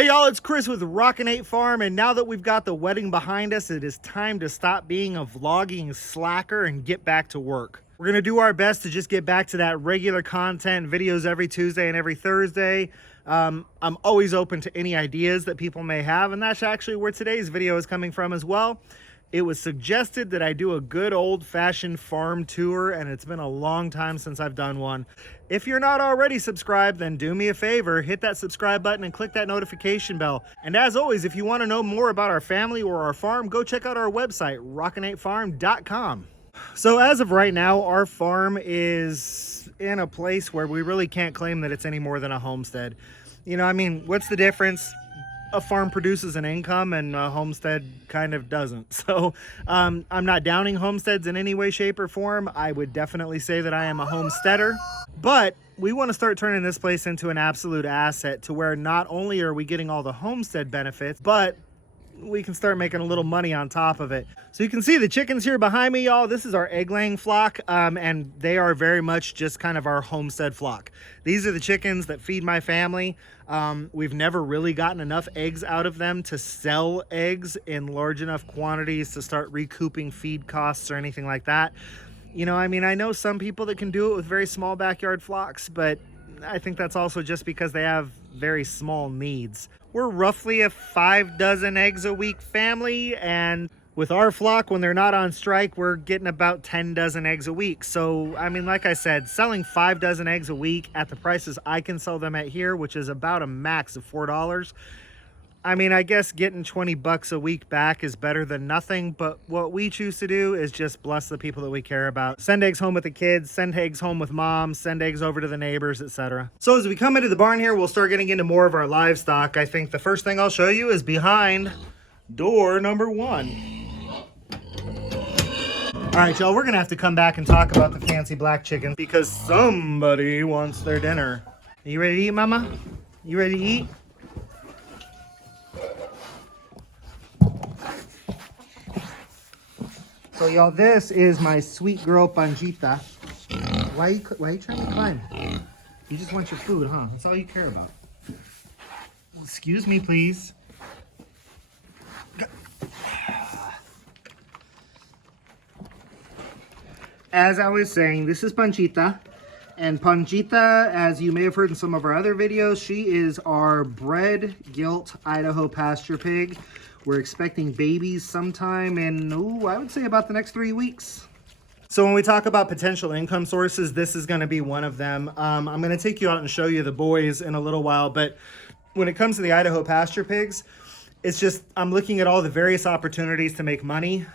Hey y'all, it's Chris with Rockin Farm, and now that we've got the wedding behind us, it is time to stop being a vlogging slacker and get back to work. We're gonna do our best to just get back to that regular content, videos every Tuesday and every Thursday. I'm always open to any ideas that people may have, and that's actually where today's video is coming from as well. It was suggested that I do a good old-fashioned farm tour, and it's been a long time since I've done one. If you're not already subscribed, then do me a favor, hit that subscribe button and click that notification bell. And as always, if you want to know more about our family or our farm, go check out our website, rockin8farm.com. So as of right now, our farm is in a place where we really can't claim that it's any more than a homestead. You know, I mean, what's the difference? A farm produces an income and a homestead kind of doesn't. So I'm not downing homesteads in any way, shape, or form. I would definitely say that I am a homesteader, but we want to start turning this place into an absolute asset to where not only are we getting all the homestead benefits, but we can start making a little money on top of it. So you can see the chickens here behind me, y'all. This is our egg laying flock, and they are very much just kind of our homestead flock. These are the chickens that feed my family. We've never really gotten enough eggs out of them to sell eggs in large enough quantities to start recouping feed costs or anything like that. You know, I mean, I know some people that can do it with very small backyard flocks, but I think that's also just because they have very small needs. We're roughly a 5 dozen eggs a week family, and with our flock, when they're not on strike, we're getting about 10 dozen eggs a week. So, I mean, like I said, selling 5 dozen eggs a week at the prices I can sell them at here, which is about a max of $4. I mean, I guess getting 20 bucks a week back is better than nothing, but what we choose to do is just bless the people that we care about. Send eggs home with the kids, send eggs home with mom, send eggs over to the neighbors, etc. So as we come into the barn here, we'll start getting into more of our livestock. I think the first thing I'll show you is behind door number 1. All right, y'all, we're gonna have to come back and talk about the fancy black chicken because somebody wants their dinner. Are you ready to eat, mama? You ready to eat? So y'all, this is my sweet girl Panchita. Why are you trying to climb? You just want your food, huh? That's all you care about. Excuse me, please. As I was saying, this is Panchita. And Panchita, as you may have heard in some of our other videos, she is our bred gilt Idaho pasture pig. We're expecting babies sometime in, I would say about the next 3 weeks. So when we talk about potential income sources, this is going to be one of them. I'm going to take you out and show you the boys in a little while, but when it comes to the Idaho pasture pigs, it's just, I'm looking at all the various opportunities to make money.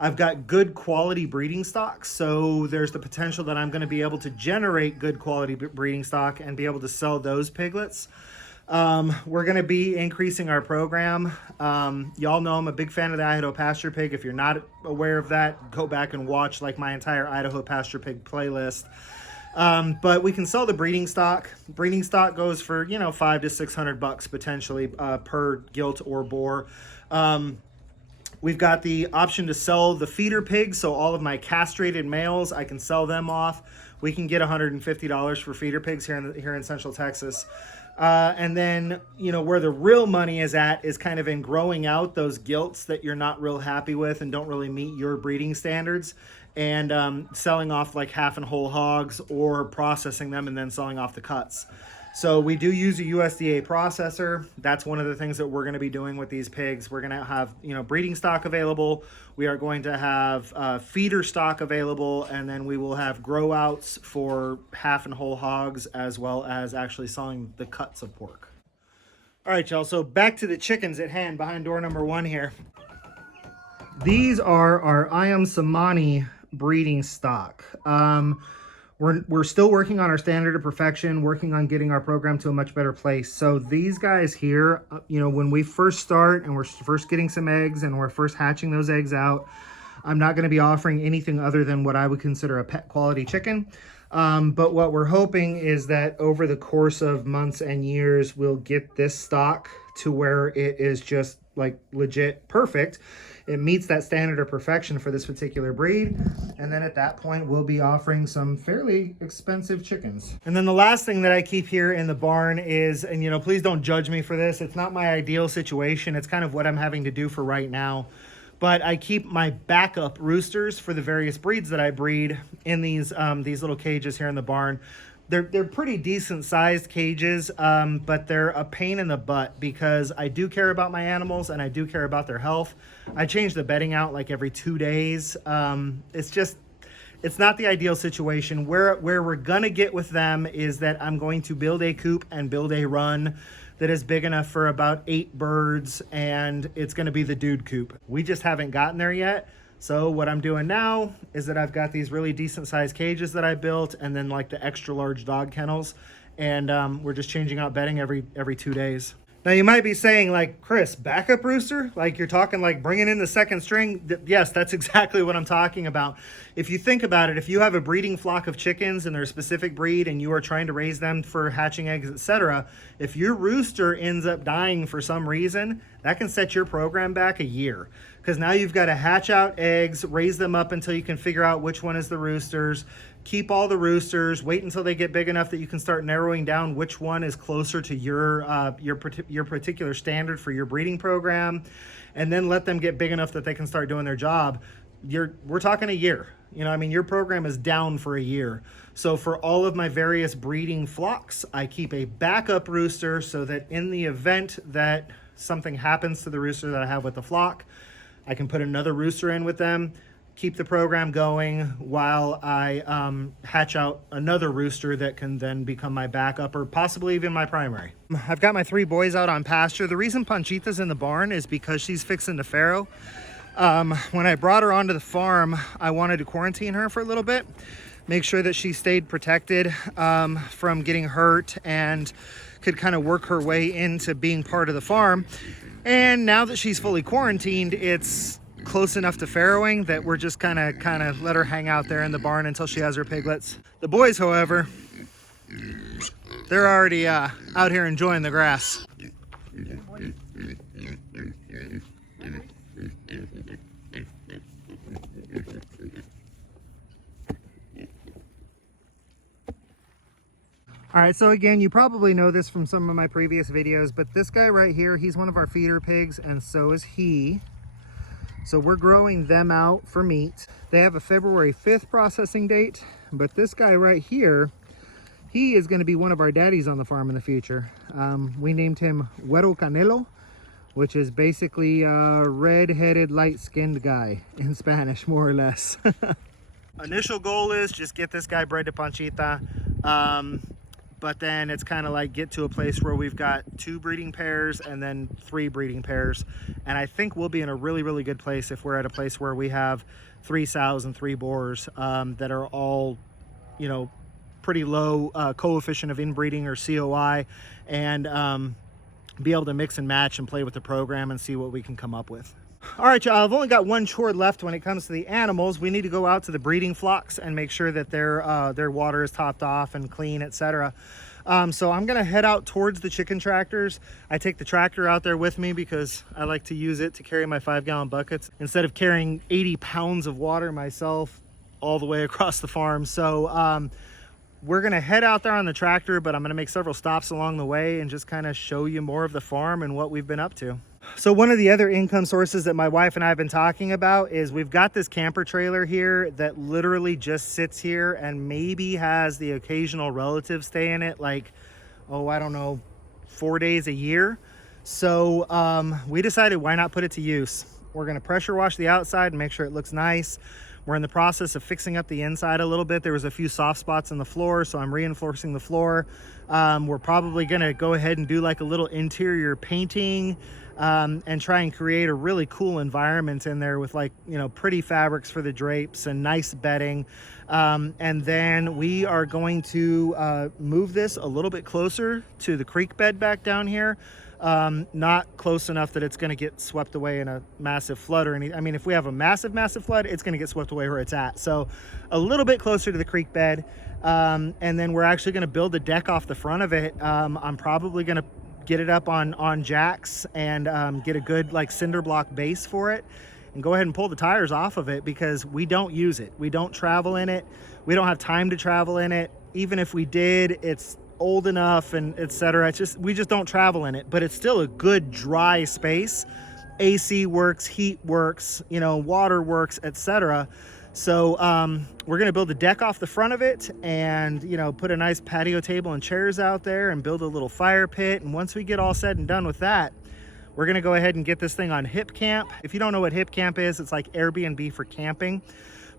I've got good quality breeding stock, so there's the potential that I'm going to be able to generate good quality breeding stock and be able to sell those piglets. We're going to be increasing our program. Y'all know I'm a big fan of the Idaho pasture pig. If you're not aware of that, go back and watch like my entire Idaho pasture pig playlist. But we can sell the breeding stock. Breeding stock goes for, you know, $500 to $600 potentially, per gilt or boar. We've got the option to sell the feeder pigs. So all of my castrated males, I can sell them off. We can get $150 for feeder pigs here in Central Texas. And then, you know, where the real money is at is kind of in growing out those gilts that you're not real happy with and don't really meet your breeding standards, and selling off like half and whole hogs or processing them and then selling off the cuts. So we do use a USDA processor. That's one of the things that we're going to be doing with these pigs. We're going to have, you know, breeding stock available. We are going to have feeder stock available, and then we will have grow outs for half and whole hogs, as well as actually selling the cuts of pork. All right, y'all, so back to the chickens at hand behind door number 1 here. These are our Ayam Samani breeding stock. We're still working on our standard of perfection, working on getting our program to a much better place. So these guys here, you know, when we first start and we're first getting some eggs and we're first hatching those eggs out, I'm not going to be offering anything other than what I would consider a pet quality chicken. But what we're hoping is that over the course of months and years, we'll get this stock to where it is just like legit perfect. It meets that standard of perfection for this particular breed. And then at that point, we'll be offering some fairly expensive chickens. And then the last thing that I keep here in the barn is, and you know, please don't judge me for this, it's not my ideal situation. It's kind of what I'm having to do for right now. But I keep my backup roosters for the various breeds that I breed in these little cages here in the barn. They're pretty decent sized cages, but they're a pain in the butt because I do care about my animals and I do care about their health. I change the bedding out like every 2 days. It's not the ideal situation. Where we're gonna get with them is that I'm going to build a coop and build a run that is big enough for about 8 birds, and it's gonna be the dude coop. We just haven't gotten there yet. So what I'm doing now is that I've got these really decent sized cages that I built, and then like the extra large dog kennels, and we're just changing out bedding every 2 days. Now you might be saying, like, Chris, backup rooster? Like you're talking like bringing in the second string? Yes, that's exactly what I'm talking about. If you think about it, if you have a breeding flock of chickens and they're a specific breed and you are trying to raise them for hatching eggs, etc., if your rooster ends up dying for some reason, that can set your program back a year. Because now you've got to hatch out eggs, raise them up until you can figure out which one is the roosters, keep all the roosters, wait until they get big enough that you can start narrowing down which one is closer to your particular standard for your breeding program, and then let them get big enough that they can start doing their job. We're talking a year. You know, I mean, your program is down for a year. So for all of my various breeding flocks, I keep a backup rooster so that in the event that something happens to the rooster that I have with the flock, I can put another rooster in with them, keep the program going while I hatch out another rooster that can then become my backup or possibly even my primary. I've got my 3 boys out on pasture. The reason Panchita's in the barn is because she's fixing to farrow. When I brought her onto the farm, I wanted to quarantine her for a little bit, make sure that she stayed protected from getting hurt and could kind of work her way into being part of the farm. And now that she's fully quarantined, it's close enough to farrowing that we're just kind of let her hang out there in the barn until she has her piglets. The boys, however, they're already out here enjoying the grass. All right, so again, you probably know this from some of my previous videos, but this guy right here, he's one of our feeder pigs, and so is he. So we're growing them out for meat. They have a February 5th processing date, but this guy right here, he is gonna be one of our daddies on the farm in the future. We named him Güero Canelo, which is basically a red-headed, light-skinned guy in Spanish, more or less. Initial goal is just get this guy bred to Panchita. But then it's kind of like get to a place where we've got 2 breeding pairs and then 3 breeding pairs. And I think we'll be in a really, really good place if we're at a place where we have 3 sows and 3 boars that are all, you know, pretty low coefficient of inbreeding or COI, and be able to mix and match and play with the program and see what we can come up with. All right, y'all, I've only got 1 chore left when it comes to the animals. We need to go out to the breeding flocks and make sure that their water is topped off and clean, etc. So I'm gonna head out towards the chicken tractors. I take the tractor out there with me because I like to use it to carry my 5-gallon buckets instead of carrying 80 pounds of water myself all the way across the farm. So we're gonna head out there on the tractor, but I'm gonna make several stops along the way and just kind of show you more of the farm and what we've been up to. So one of the other income sources that my wife and I have been talking about is we've got this camper trailer here that literally just sits here and maybe has the occasional relative stay in it, like, oh, I don't know, 4 days a year. So we decided, why not put it to use? We're gonna pressure wash the outside and make sure it looks nice. We're in the process of fixing up the inside a little bit. There was a few soft spots in the floor, so I'm reinforcing the floor. We're probably gonna go ahead and do like a little interior painting and try and create a really cool environment in there with, like, you know, pretty fabrics for the drapes and nice bedding. And then we are going to move this a little bit closer to the creek bed back down here. Not close enough that it's going to get swept away in a massive flood or anything. I mean, if we have a massive flood, it's going to get swept away where it's at. So a little bit closer to the creek bed. And then we're actually going to build a deck off the front of it. I'm probably going to get it up on jacks and get a good like cinder block base for it, and go ahead and pull the tires off of it, because we don't use it. We don't travel in it. We don't have time to travel in it. Even if we did, it's old enough and etc. We just don't travel in it, but it's still a good dry space. AC works, heat works, you know, water works, etc. So we're going to build a deck off the front of it, and, you know, put a nice patio table and chairs out there, and build a little fire pit. And once we get all said and done with that, we're going to go ahead and get this thing on Hip Camp. If you don't know what Hip Camp is, it's like Airbnb for camping.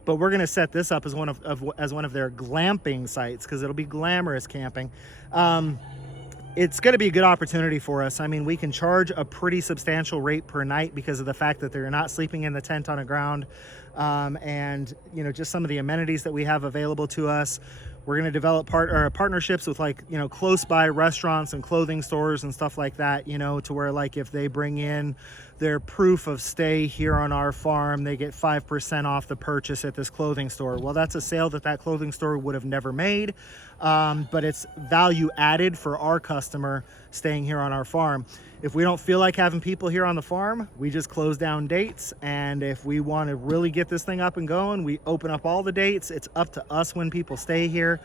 But we're going to set this up as one of their glamping sites, because it'll be glamorous camping. It's going to be a good opportunity for us. I mean, we can charge a pretty substantial rate per night because of the fact that they're not sleeping in the tent on the ground. And, you know, just some of the amenities that we have available to us. We're going to develop partnerships with, like, you know, close by restaurants and clothing stores and stuff like that, you know, to where, like, if they bring in their proof of stay here on our farm, they get 5% off the purchase at this clothing store. Well, that's a sale that clothing store would have never made, but it's value added for our customer staying here on our farm. If we don't feel like having people here on the farm, we just close down dates. And if we want to really get this thing up and going, we open up all the dates. It's up to us when people stay here.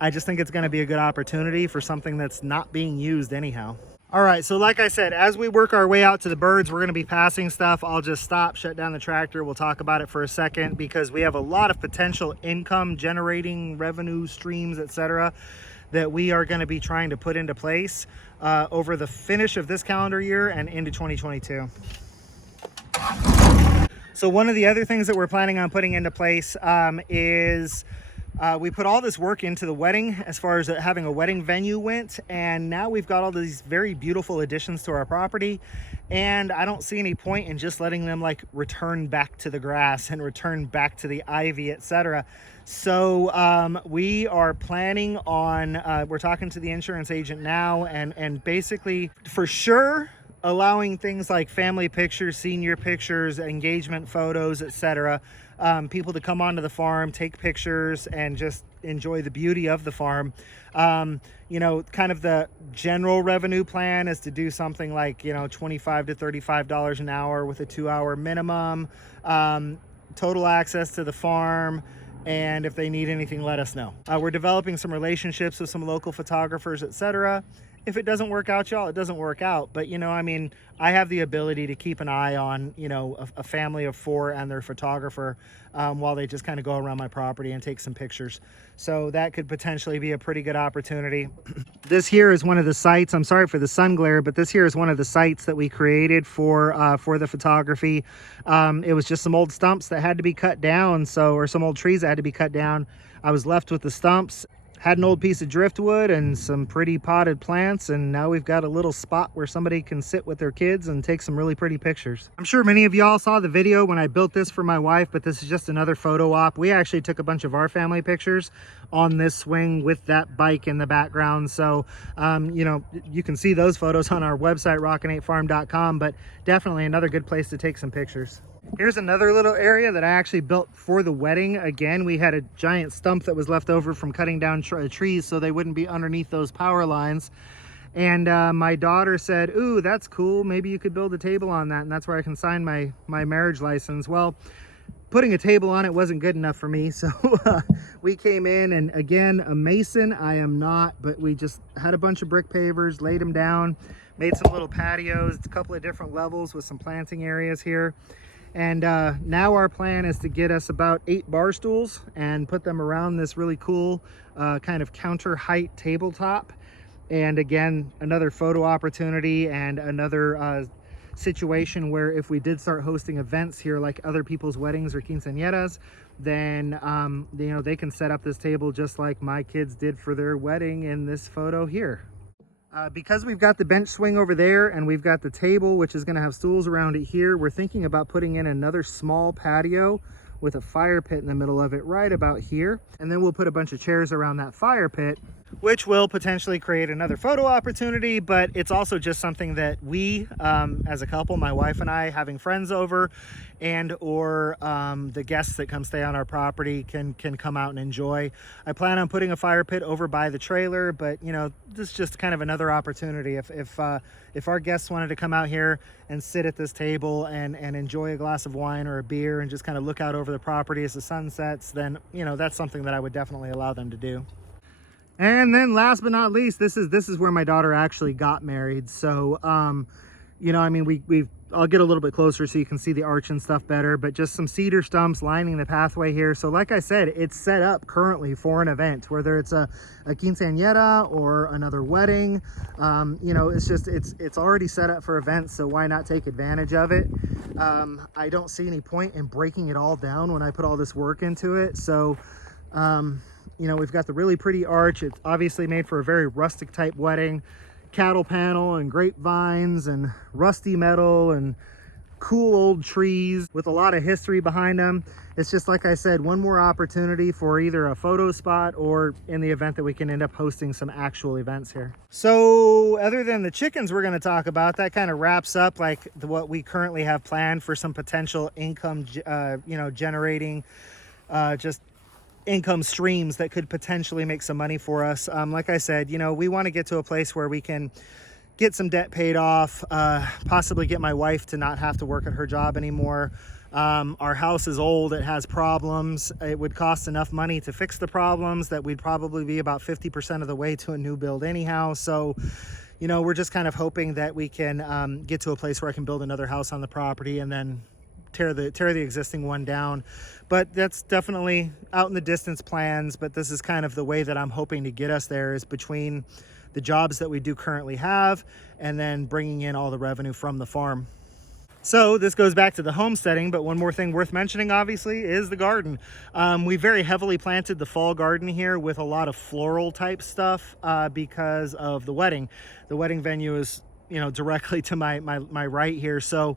I just think it's going to be a good opportunity for something that's not being used anyhow. All right, so like I said, as we work our way out to the birds, we're going to be passing stuff. I'll just stop, shut down the tractor. We'll talk about it for a second, because we have a lot of potential income generating revenue streams, etc., that we are going to be trying to put into place over the finish of this calendar year and into 2022. So one of the other things that we're planning on putting into place is we put all this work into the wedding, as far as having a wedding venue went, and now we've got all these very beautiful additions to our property, and I don't see any point in just letting them like return back to the grass and return back to the ivy, etc. So we are planning on, we're talking to the insurance agent now, and basically for sure allowing things like family pictures, senior pictures, engagement photos, etc. People to come onto the farm, take pictures, and just enjoy the beauty of the farm. You know, kind of the general revenue plan is to do something like, you know, $25 to $35 an hour with a 2-hour minimum, total access to the farm. And if they need anything, let us know. We're developing some relationships with some local photographers, etc. If it doesn't work out, y'all, it doesn't work out. But, you know, I mean, I have the ability to keep an eye on, you know, a family of 4 and their photographer while they just kind of go around my property and take some pictures. So that could potentially be a pretty good opportunity. This here is one of the sites, I'm sorry for the sun glare, but this here is one of the sites that we created for the photography. It was just some old stumps that had to be cut down, or some old trees that had to be cut down. I was left with the stumps. Had an old piece of driftwood and some pretty potted plants, and now we've got a little spot where somebody can sit with their kids and take some really pretty pictures. I'm sure many of y'all saw the video when I built this for my wife, but this is just another photo op. We actually took a bunch of our family pictures on this swing with that bike in the background. So, you know, you can see those photos on our website, rockin8farm.com, but definitely another good place to take some pictures. Here's another little area that I actually built for the wedding. Again, we had a giant stump that was left over from cutting down trees so they wouldn't be underneath those power lines. And my daughter said, ooh, that's cool. Maybe you could build a table on that, and that's where I can sign my marriage license. Well, putting a table on it wasn't good enough for me. So we came in, and again, a mason I am not, but we just had a bunch of brick pavers, laid them down, made some little patios, a couple of different levels with some planting areas here. And now our plan is to get us about 8 bar stools and put them around this really cool kind of counter height tabletop. And again, another photo opportunity and another situation where if we did start hosting events here, like other people's weddings or quinceañeras, then you know, they can set up this table just like my kids did for their wedding in this photo here. Because we've got the bench swing over there and we've got the table, which is going to have stools around it here, we're thinking about putting in another small patio with a fire pit in the middle of it right about here. And then we'll put a bunch of chairs around that fire pit which will potentially create another photo opportunity, but it's also just something that we, as a couple, my wife and I, having friends over, and or the guests that come stay on our property can come out and enjoy. I plan on putting a fire pit over by the trailer, but you know, this is just kind of another opportunity. If our guests wanted to come out here and sit at this table and enjoy a glass of wine or a beer and just kind of look out over the property as the sun sets, then you know, that's something that I would definitely allow them to do. And then last but not least, this is where my daughter actually got married. So you know, I mean, I'll get a little bit closer so you can see the arch and stuff better, but just some cedar stumps lining the pathway here. So like I said, it's set up currently for an event, whether it's a quinceañera or another wedding. You know, it's already set up for events, so why not take advantage of it? I don't see any point in breaking it all down when I put all this work into it. So you know, we've got the really pretty arch. It's obviously made for a very rustic type wedding. Cattle panel and grapevines and rusty metal and cool old trees with a lot of history behind them. It's just, like I said, one more opportunity for either a photo spot or in the event that we can end up hosting some actual events here. So other than the chickens we're going to talk about, that kind of wraps up like what we currently have planned for some potential income, you know, generating just income streams that could potentially make some money for us. Like I said, you know, we want to get to a place where we can get some debt paid off, possibly get my wife to not have to work at her job anymore. Our house is old, it has problems. It would cost enough money to fix the problems that we'd probably be about 50% of the way to a new build anyhow. So, you know, we're just kind of hoping that we can get to a place where I can build another house on the property and then tear the existing one down. But that's definitely out in the distance plans, but this is kind of the way that I'm hoping to get us there, is between the jobs that we do currently have and then bringing in all the revenue from the farm. So this goes back to the homesteading, but one more thing worth mentioning obviously is the garden. We very heavily planted the fall garden here with a lot of floral type stuff because of the wedding. The wedding venue is, you know, directly to my right here. So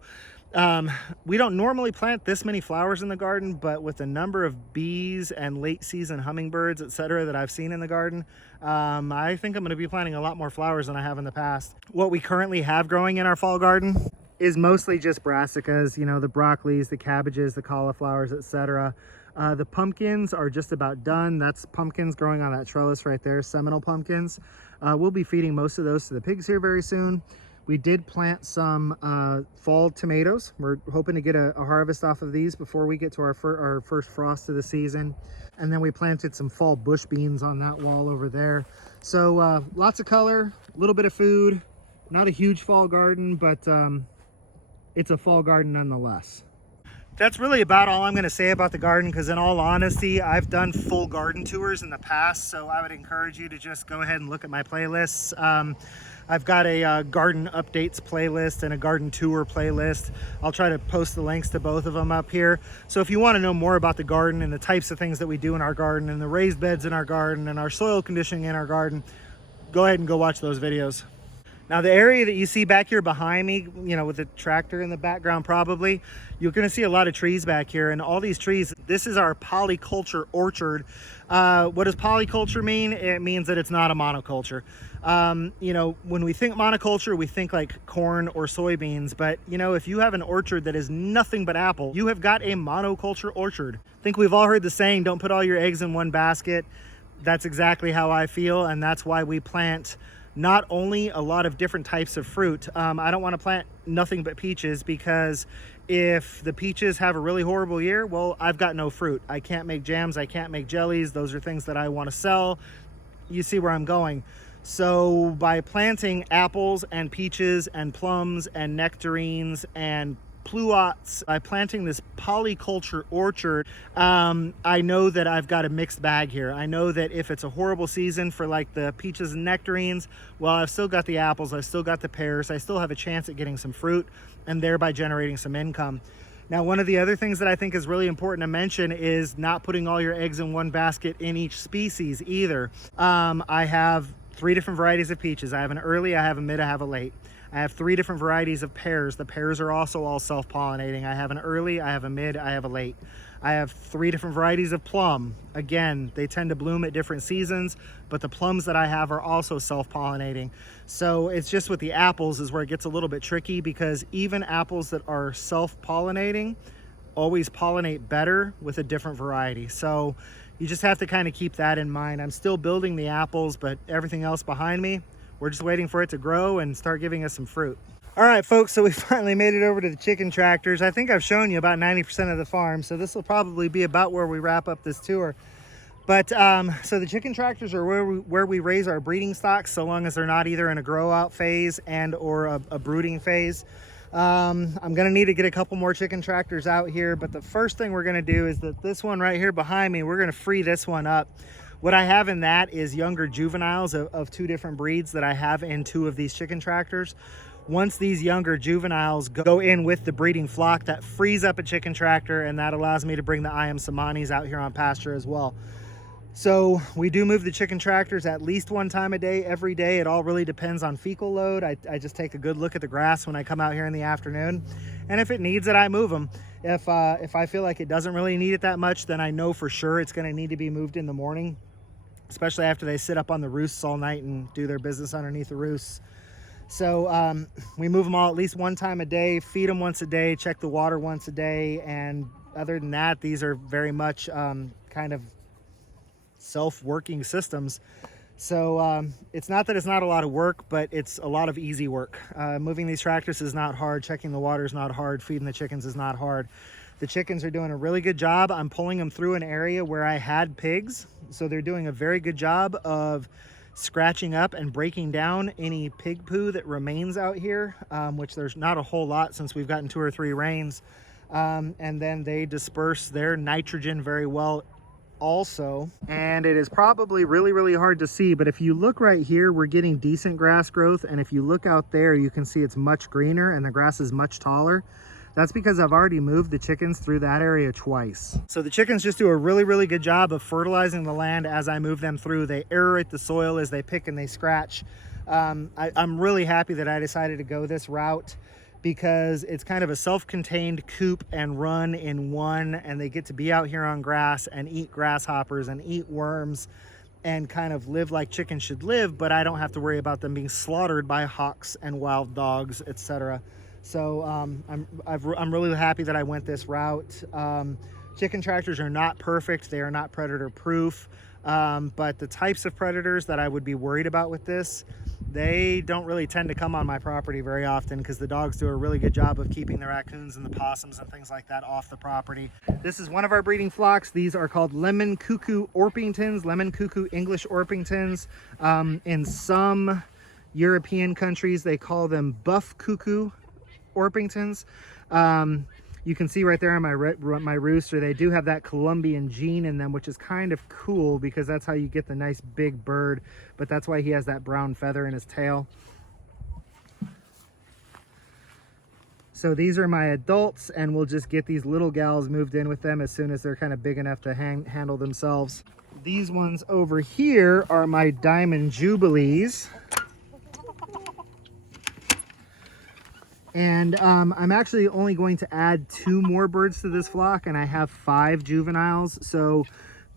we don't normally plant this many flowers in the garden, but with the number of bees and late season hummingbirds, etc., that I've seen in the garden, I think I'm going to be planting a lot more flowers than I have in the past. What we currently have growing in our fall garden is mostly just brassicas, you know, the broccolis, the cabbages, the cauliflowers, etc. The pumpkins are just about done. That's pumpkins growing on that trellis right there, Seminole pumpkins. We'll be feeding most of those to the pigs here very soon. We did plant some fall tomatoes. We're hoping to get a harvest off of these before we get to our first frost of the season. And then we planted some fall bush beans on that wall over there. So lots of color, a little bit of food. Not a huge fall garden, but it's a fall garden nonetheless. That's really about all I'm going to say about the garden, because in all honesty, I've done full garden tours in the past, so I would encourage you to just go ahead and look at my playlists. I've got a garden updates playlist and a garden tour playlist. I'll try to post the links to both of them up here. So if you want to know more about the garden and the types of things that we do in our garden and the raised beds in our garden and our soil conditioning in our garden, go ahead and go watch those videos. Now the area that you see back here behind me, you know, with the tractor in the background probably, you're going to see a lot of trees back here, and all these trees, this is our polyculture orchard. What does polyculture mean? It means that it's not a monoculture. You know, when we think monoculture, we think like corn or soybeans, but you know, if you have an orchard that is nothing but apple, you have got a monoculture orchard. I think we've all heard the saying, don't put all your eggs in one basket. That's exactly how I feel, and that's why we plant not only a lot of different types of fruit. I don't want to plant nothing but peaches, because if the peaches have a really horrible year, well, I've got no fruit. I can't make jams, I can't make jellies. Those are things that I want to sell. You see where I'm going. So by planting apples and peaches and plums and nectarines and pluots, by planting this polyculture orchard, I know that I've got a mixed bag here. I know that if it's a horrible season for like the peaches and nectarines, well, I've still got the apples, I've still got the pears, I still have a chance at getting some fruit and thereby generating some income. Now, one of the other things that I think is really important to mention is not putting all your eggs in one basket in each species either. I have 3 different varieties of peaches. I have an early, I have a mid, I have a late. I have 3 different varieties of pears. The pears are also all self-pollinating. I have an early, I have a mid, I have a late. I have 3 different varieties of plum. Again, they tend to bloom at different seasons, but the plums that I have are also self-pollinating. So it's just with the apples is where it gets a little bit tricky, because even apples that are self-pollinating always pollinate better with a different variety. So you just have to kind of keep that in mind. I'm still building the apples, but everything else behind me, we're just waiting for it to grow and start giving us some fruit. All right, folks, so we finally made it over to the chicken tractors. I think I've shown you about 90% of the farm, so this will probably be about where we wrap up this tour. But so the chicken tractors are where we raise our breeding stocks, so long as they're not either in a grow out phase and or a brooding phase. I'm gonna need to get a couple more chicken tractors out here, but the first thing we're gonna do is that this one right here behind me, we're gonna free this one up. What I have in that is younger juveniles of 2 different breeds that I have in 2 of these chicken tractors. Once these younger juveniles go in with the breeding flock, that frees up a chicken tractor, and that allows me to bring the I am Samanis out here on pasture as well. So we do move the chicken tractors at least 1 time a day, every day. It all really depends on fecal load. I just take a good look at the grass when I come out here in the afternoon, and if it needs it, I move them. If I feel like it doesn't really need it that much, then I know for sure it's going to need to be moved in the morning, especially after they sit up on the roosts all night and do their business underneath the roosts. So we move them all at least 1 time a day, feed them once a day, check the water once a day, and other than that, these are very much kind of self-working systems. So it's not that it's not a lot of work, but it's a lot of easy work. Moving these tractors is not hard, checking the water is not hard, feeding the chickens is not hard. The chickens are doing a really good job. I'm pulling them through an area where I had pigs, so they're doing a very good job of scratching up and breaking down any pig poo that remains out here, which there's not a whole lot since we've gotten 2 or 3 rains. And then they disperse their nitrogen very well also. And it is probably really hard to see, but if you look right here, we're getting decent grass growth, and if you look out there, you can see it's much greener and the grass is much taller. That's because I've already moved the chickens through that area twice. So the chickens just do a really good job of fertilizing the land as I move them through. They aerate the soil as they pick and they scratch. I'm really happy that I decided to go this route, because it's kind of a self-contained coop and run in one, and they get to be out here on grass and eat grasshoppers and eat worms and kind of live like chickens should live, but I don't have to worry about them being slaughtered by hawks and wild dogs, etc. So I'm really happy that I went this route. Chicken tractors are not perfect. They are not predator proof, but the types of predators that I would be worried about with this, they don't really tend to come on my property very often, because the dogs do a really good job of keeping the raccoons and the possums and things like that off the property. This is one of our breeding flocks. These are called lemon cuckoo Orpingtons, lemon cuckoo English Orpingtons. In some European countries, they call them buff cuckoo Orpingtons. You can see right there on my rooster, they do have that Colombian gene in them, which is kind of cool, because that's how you get the nice big bird, but that's why he has that brown feather in his tail. So these are my adults, and we'll just get these little gals moved in with them as soon as they're kind of big enough to handle themselves. These ones over here are my diamond Jubilees. And I'm actually only going to add 2 more birds to this flock, and I have 5 juveniles. So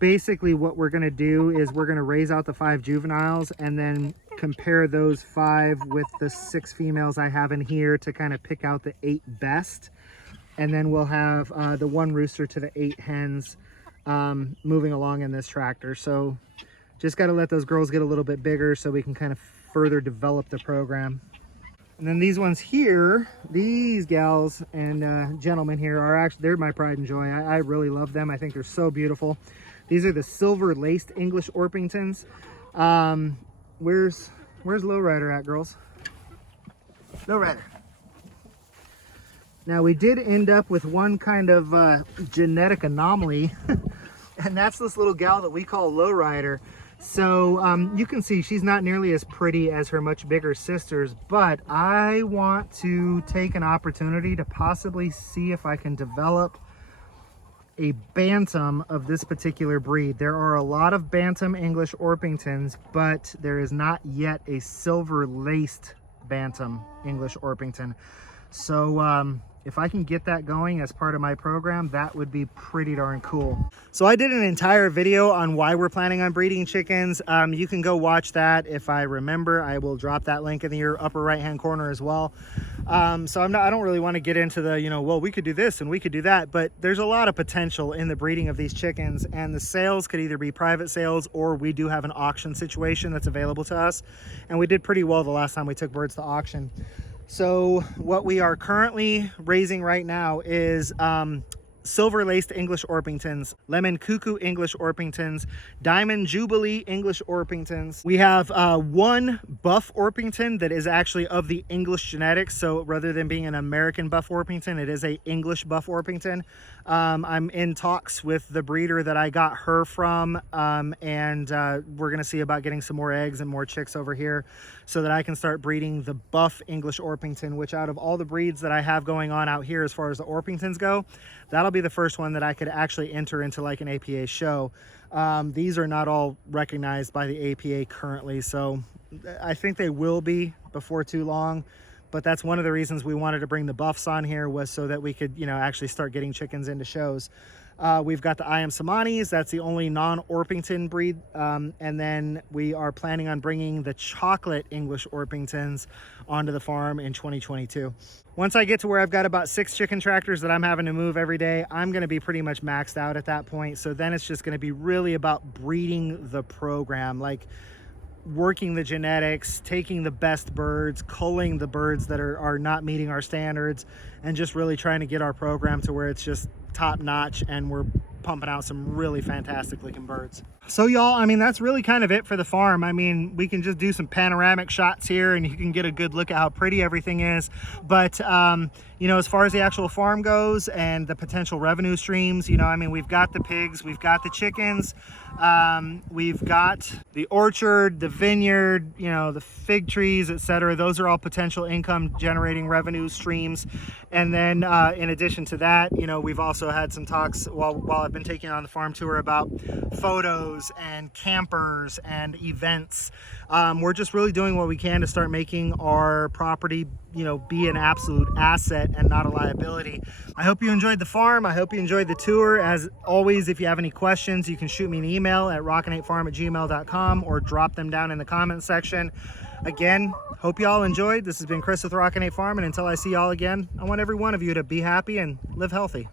basically what we're gonna do is we're gonna raise out the 5 juveniles and then compare those 5 with the 6 females I have in here to kind of pick out the 8 best. And then we'll have the 1 rooster to the 8 hens moving along in this tractor. So just gotta let those girls get a little bit bigger so we can kind of further develop the program. And then these ones here, these gals and gentlemen here are actually, they're my pride and joy. I really love them. I think they're so beautiful. These are the silver laced English Orpingtons. Where's Lowrider at, girls? Lowrider. Now we did end up with one kind of genetic anomaly, and that's this little gal that we call Lowrider. So you can see she's not nearly as pretty as her much bigger sisters, but I want to take an opportunity to possibly see if I can develop a bantam of this particular breed. There are a lot of bantam English Orpingtons, but there is not yet a silver laced bantam English Orpington. So if I can get that going as part of my program, that would be pretty darn cool. So I did an entire video on why we're planning on breeding chickens. You can go watch that. If I remember, I will drop that link in your upper right hand corner as well. So I don't really want to get into the, well, we could do this and we could do that, but there's a lot of potential in the breeding of these chickens, and the sales could either be private sales or we do have an auction situation that's available to us. And we did pretty well the last time we took birds to auction. So what we are currently raising right now is silver laced English Orpingtons, lemon Cuckoo English Orpingtons, diamond Jubilee English Orpingtons. We have one buff Orpington that is actually of the English genetics. So rather than being an American buff Orpington, it is a English buff Orpington. I'm in talks with the breeder that I got her from, and we're gonna see about getting some more eggs and more chicks over here so that I can start breeding the buff English Orpington, which out of all the breeds that I have going on out here as far as the Orpingtons go, that'll be the first one that I could actually enter into like an APA show. These are not all recognized by the APA currently, so I think they will be before too long. But that's one of the reasons we wanted to bring the buffs on here, was so that we could, actually start getting chickens into shows. We've got the I Am Samanis. That's the only non-Orpington breed. And then we are planning on bringing the chocolate English Orpingtons onto the farm in 2022. Once I get to where I've got about 6 chicken tractors that I'm having to move every day, I'm going to be pretty much maxed out at that point. So then it's just going to be really about breeding the program, like working the genetics, taking the best birds, culling the birds that are not meeting our standards, and just really trying to get our program to where it's just top notch and we're pumping out some really fantastic looking birds. So y'all, that's really kind of it for the farm. We can just do some panoramic shots here and you can get a good look at how pretty everything is. But as far as the actual farm goes and the potential revenue streams, we've got the pigs, we've got the chickens, we've got the orchard, the vineyard, the fig trees, etc. Those are all potential income generating revenue streams. And then in addition to that, we've also had some talks while I've been taking on the farm tour about photos and campers and events. We're just really doing what we can to start making our property be an absolute asset and not a liability. I hope you enjoyed the farm. I hope you enjoyed the tour. As always, if you have any questions, you can shoot me an email at rockin8farm@gmail.com or drop them down in the comment section. Again, hope you all enjoyed. This has been Chris with Rockin8 Farm, and until I see y'all again, I want every one of you to be happy and live healthy.